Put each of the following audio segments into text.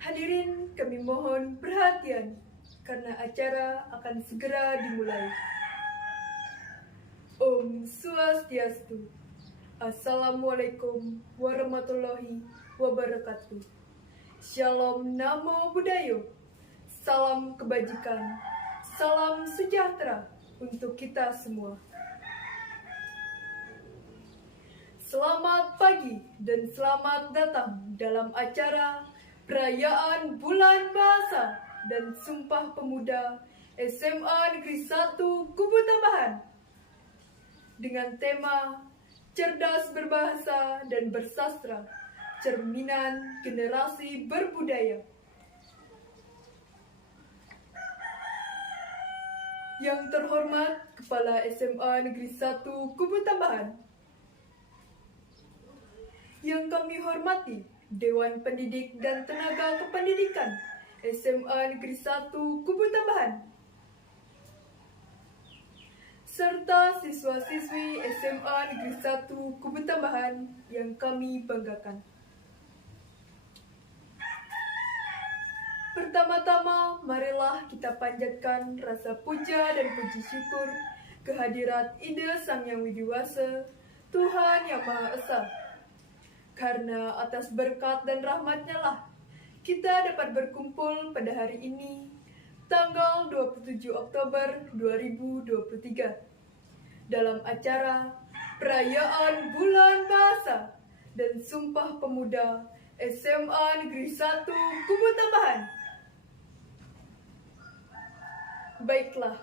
Hadirin, kami mohon perhatian karena acara akan segera dimulai. Om Swastiastu. Assalamualaikum warahmatullahi wabarakatuh. Shalom Namo Buddhaya. Salam kebajikan, salam sejahtera untuk kita semua. Selamat pagi dan selamat datang dalam acara Perayaan Bulan Bahasa dan Sumpah Pemuda SMA Negeri 1 Kubu Tambahan dengan tema Cerdas Berbahasa dan Bersastra, Cerminan Generasi Berbudaya. Yang terhormat Kepala SMA Negeri 1 Kubu Tambahan, yang kami hormati Dewan Pendidik dan Tenaga Kependidikan SMA Negeri 1 Kubu Tambahan, serta siswa-siswi SMA Negeri 1 Kubu Tambahan yang kami banggakan. Pertama-tama, marilah kita panjatkan rasa puja dan puji syukur kehadirat Ida Sang Yang Widiwasa, Tuhan Yang Maha Esa. Karena atas berkat dan rahmat-Nya lah, kita dapat berkumpul pada hari ini, tanggal 27 Oktober 2023, dalam acara Perayaan Bulan Bahasa dan Sumpah Pemuda SMA Negeri 1 Kubu Tambahan. Baiklah,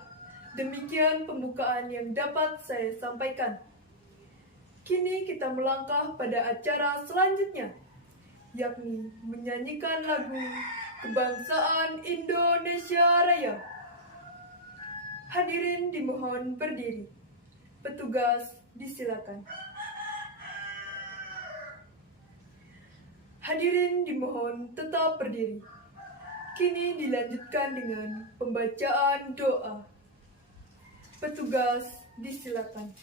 demikian pembukaan yang dapat saya sampaikan. Kini kita melangkah pada acara selanjutnya, yakni menyanyikan lagu Kebangsaan Indonesia Raya. Hadirin dimohon berdiri. Petugas disilakan. Hadirin dimohon tetap berdiri. Kini dilanjutkan dengan pembacaan doa. Petugas disilakan.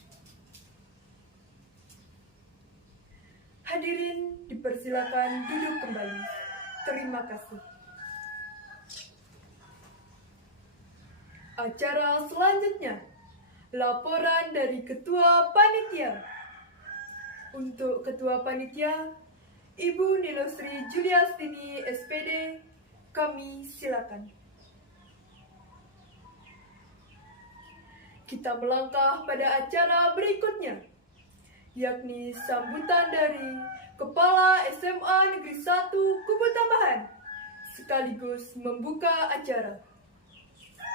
Hadirin dipersilakan duduk kembali. Terima kasih. Acara selanjutnya, laporan dari Ketua Panitia. Untuk Ketua Panitia, Ibu Nilosri Juliastini SPD, kami silakan. Kita melangkah pada acara berikutnya, yakni sambutan dari Kepala SMA Negeri 1 Kubu Tambahan, sekaligus membuka acara.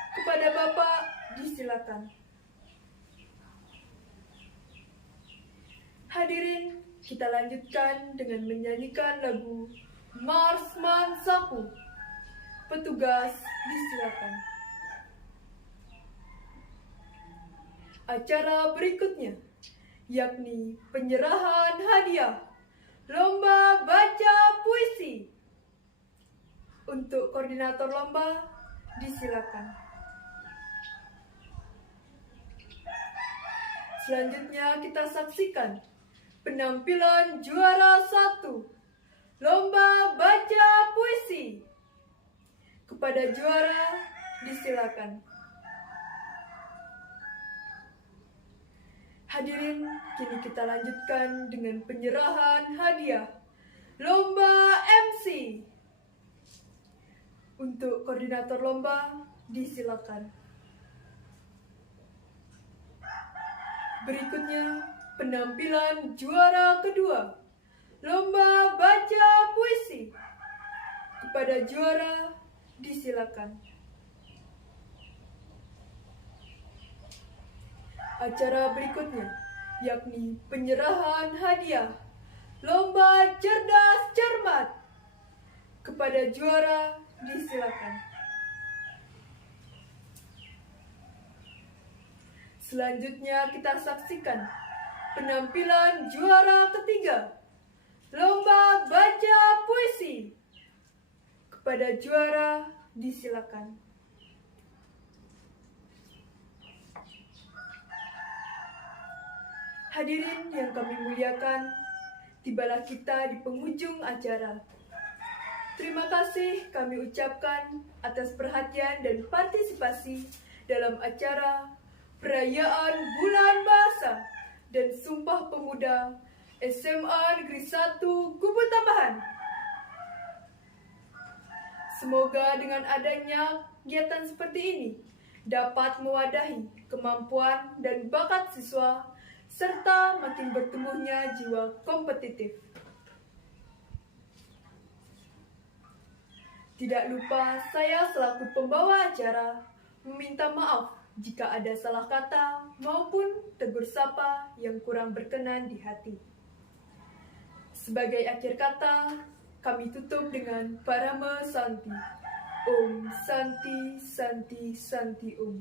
Kepada Bapak, disilakan. Hadirin, kita lanjutkan dengan menyanyikan lagu Marsman Sapu. Petugas, disilakan. Acara berikutnya, yakni penyerahan hadiah Lomba Baca Puisi. Untuk koordinator lomba, disilakan. Selanjutnya kita saksikan penampilan juara 1 Lomba Baca Puisi. Kepada juara, disilakan. Hadirin, kini kita lanjutkan dengan penyerahan hadiah Lomba MC. Untuk koordinator lomba, disilakan. Berikutnya, penampilan juara kedua Lomba Baca Puisi. Kepada juara, disilakan. Acara berikutnya, yakni penyerahan hadiah Lomba Cerdas Cermat. Kepada juara, disilakan. Selanjutnya kita saksikan penampilan juara ketiga Lomba Baca Puisi. Kepada juara, disilakan. Hadirin yang kami muliakan, tibalah kita di penghujung acara. Terima Terima kasih kami ucapkan atas perhatian dan partisipasi dalam acara Perayaan Bulan Bahasa dan Sumpah Pemuda SMA Negeri 1 Kubu Tambahan. Semoga dengan adanya kegiatan seperti ini dapat mewadahi kemampuan dan bakat siswa serta makin bertumbuhnya jiwa kompetitif. Tidak lupa, saya selaku pembawa acara meminta maaf jika ada salah kata maupun tegur sapa yang kurang berkenan di hati. Sebagai akhir kata, kami tutup dengan Parama Santi. Om Santi Santi Santi Om.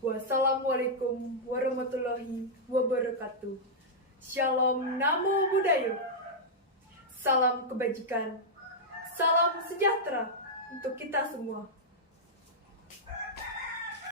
Wassalamualaikum warahmatullahi wabarakatuh. Shalom Namo Buddhaya. Salam kebajikan. Salam sejahtera untuk kita semua.